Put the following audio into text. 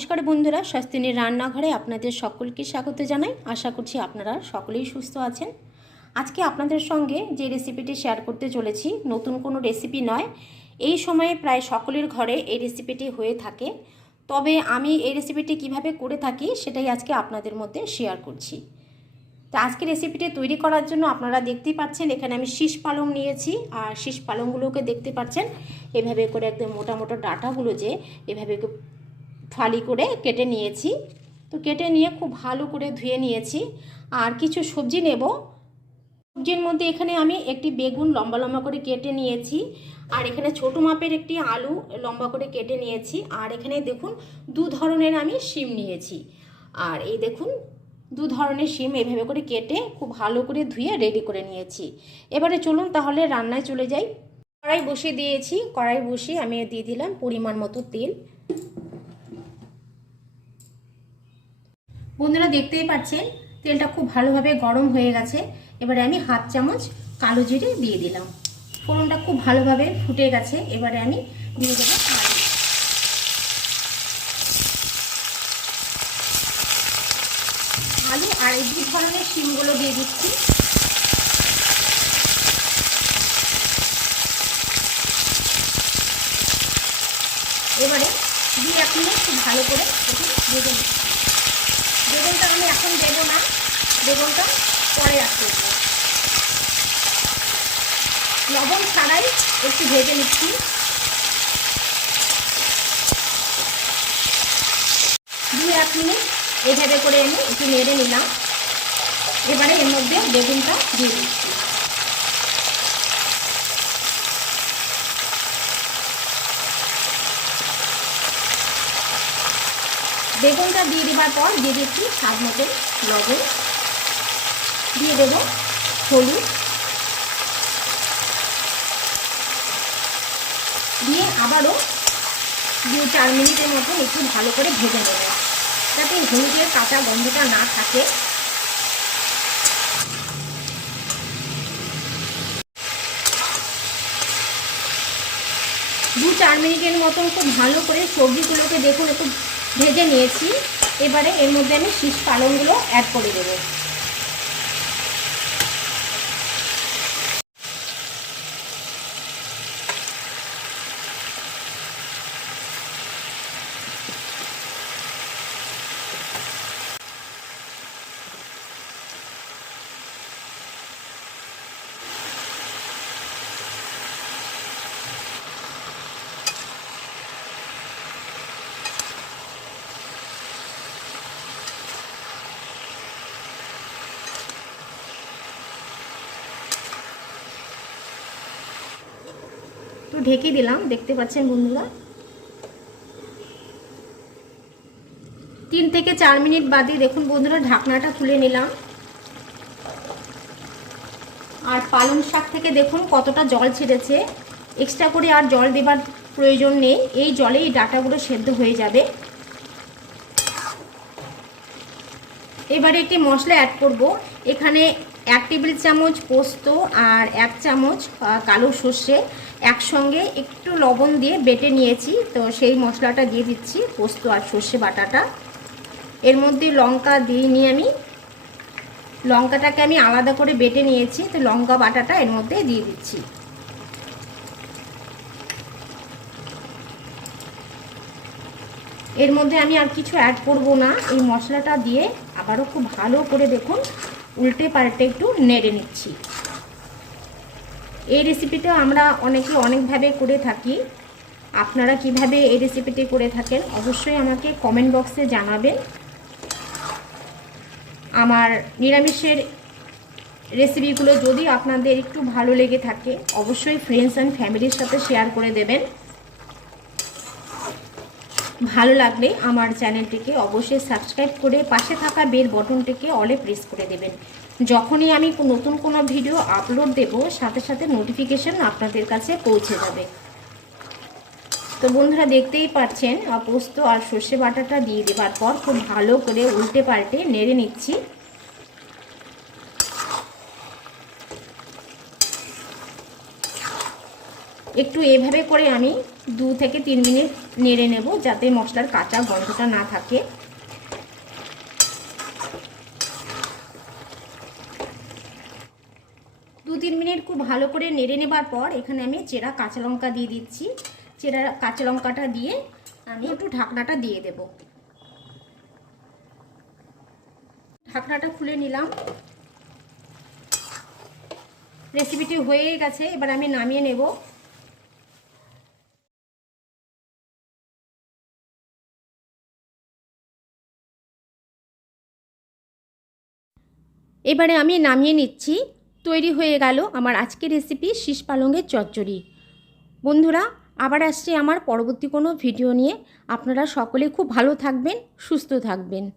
নমস্কার বন্ধুরা, স্বাস্থ্যনীর রান্নাঘরে আপনাদের সকলকে স্বাগত জানাই। আশা করছি আপনারা সকলেই সুস্থ আছেন। আজকে আপনাদের সঙ্গে যে রেসিপিটি শেয়ার করতে চলেছি, নতুন কোনো রেসিপি নয়। এই সময়ে প্রায় সকলের ঘরে এই রেসিপিটি হয়ে থাকে। তবে আমি এই রেসিপিটি কীভাবে করে থাকি, সেটাই আজকে আপনাদের মধ্যে শেয়ার করছি। তো আজকে রেসিপিটি তৈরি করার জন্য আপনারা দেখতেই পাচ্ছেন, এখানে আমি শীষ পালং নিয়েছি। আর শীষ পালংগুলোকে দেখতে পাচ্ছেন, এভাবে করে একদম মোটা মোটা ডাটাগুলো যে, এভাবে ফালি করে কেটে নিয়েছি। তো কেটে নিয়ে খুব ভালো করে ধুয়ে নিয়েছি। আর কিছু সবজি নেব। সবজির মধ্যে এখানে আমি একটি বেগুন লম্বা লম্বা করে কেটে নিয়েছি। আর এখানে ছোটো মাপের একটি আলু লম্বা করে কেটে নিয়েছি। আর এখানে দেখুন, দু ধরনের আমি শিম নিয়েছি। আর এই দেখুন, দু ধরনের শিম এভাবে করে কেটে খুব ভালো করে ধুয়ে রেডি করে নিয়েছি। এবারে চলুন তাহলে রান্নায় চলে যাই। কড়াই বসিয়ে দিয়েছি। কড়াই বসিয়ে আমি দিয়ে দিলাম পরিমাণ মতো তেল। বন্ধুরা দেখতেই পাচ্ছেন, তেলটা খুব ভালোভাবে গরম হয়ে গেছে। এবারে আমি হাফ চামচ কালো জিরে দিয়ে দিলাম। ফোড়নটা খুব ভালোভাবে ফুটে গেছে, এবারে আমি দিয়ে দেবো আলু আর এই দু ধরনের শিমগুলো দিয়ে দিচ্ছি। এবারে দুই এক মিনিট খুব ভালো করে ভেজে নিচ্ছি। বেগুনটা আমি এখন দেব না। বেগুনটা পরে আসতে লবণ ছাড়াই একটু ভেজে নিচ্ছি। দু এক মিনিট এভাবে করে আমি একটু নেড়ে নিলাম। এবারে এর মধ্যে বেগুনটা দিয়ে দিচ্ছি। বেগুনটা দিয়ে দেবার পর দিয়ে দিচ্ছি স্বাদ মতো লবণ। দিয়ে দেবো হলুদ। দিয়ে আবারও দু চার মিনিটের মতো একটু ভালো করে ভেজে নেব, যাতে হলুদের কাঁচা গন্ধটা না থাকে। দু চার মিনিটের মতন খুব ভালো করে সবজিগুলোকে দেখুন, একটু ভেজে নিয়েছি। এবারে এর মধ্যে আমি শীষ পালনগুলো অ্যাড করে দেবো। তো ঢেকে দিলাম, দেখতে পাচ্ছেন বন্ধুরা? তিন থেকে চার মিনিট বাদে দেখুন বন্ধুরা, ঢাকনাটা তুলে নিলাম। আর পালং শাক থেকে দেখুন কতটা জল ছেড়েছে। এক্সট্রা করে আর জল দেবার প্রয়োজন নেই, এই জলেই ডাটাগুলো সেদ্ধ হয়ে যাবে। এবারে একটি মশলা অ্যাড করব। এখানে এক টেবিল চামচ পোস্ত আর এক চামচ কালো সর্ষে। একসঙ্গে একটু লবণ দিয়ে বেটে নিয়েছি, তো সেই মশলাটা দিয়ে দিচ্ছি, পোস্ত আর সর্ষে বাটাটা। এর মধ্যে লঙ্কা দিয়ে নিয়ে আমি। লঙ্কাটাকে আমি আলাদা করে বেটে নিয়েছি, তো লঙ্কা বাটাটা এর মধ্যে দিয়ে দিচ্ছি। এর মধ্যে আমি আর কিছু অ্যাড করব না। এই মশলাটা দিয়ে আবারও খুব ভালো করে দেখুন উল্টে পাল্টে একটু নেড়ে নিচ্ছি। এই রেসিপিটা আমরা অনেকে অনেকভাবে করে থাকি। আপনারা কীভাবে এই রেসিপিটি করে থাকেন অবশ্যই আমাকে কমেন্ট বক্সে জানাবেন। আমার নিরামিষের রেসিপিগুলো যদি আপনাদের একটু ভালো লেগে থাকে, অবশ্যই ফ্রেন্ডস অ্যান্ড ফ্যামিলির সাথে শেয়ার করে দেবেন। ভালো লাগলে আমার চ্যানেলটিকে অবশ্যই সাবস্ক্রাইব করে পাশে থাকা বেল বটনটিকে অলে প্রেস করে দেবেন। যখনই আমি নতুন কোনো ভিডিও আপলোড দেব, সাথে সাথে নোটিফিকেশান আপনাদের কাছে পৌঁছে যাবে। তো বন্ধুরা, দেখতেই পাচ্ছেন পোস্ত আর সর্ষে বাটাটা দিয়ে দেবার পর খুব ভালো করে উল্টে পাল্টে নেড়ে নিচ্ছি। একটু এভাবে করে আমি দু থেকে তিন মিনিট নেড়ে নেব যাতে মশলার কাঁচা গন্ধটা না থাকে। দু তিন মিনিট খুব ভালো করে নেড়ে নেবার পর এখানে আমি চেরা কাঁচা লঙ্কা দিয়ে দিচ্ছি। চেরা কাঁচা লঙ্কাটা দিয়ে আমি একটু ঢাকনাটা দিয়ে দেব। ঢাকনাটা খুলে নিলাম। রেসিপিটি হয়ে গেছে, এবার আমি নামিয়ে নেব। এবারে আমি নামিয়ে নিচ্ছি। তৈরি হয়ে গেল আমার আজকের রেসিপি শীষ পালঙ্গের চচ্চড়ি। বন্ধুরা, আবার আসছে আমার পরবর্তী কোনো ভিডিও নিয়ে। আপনারা সকলে খুব ভালো থাকবেন, সুস্থ থাকবেন।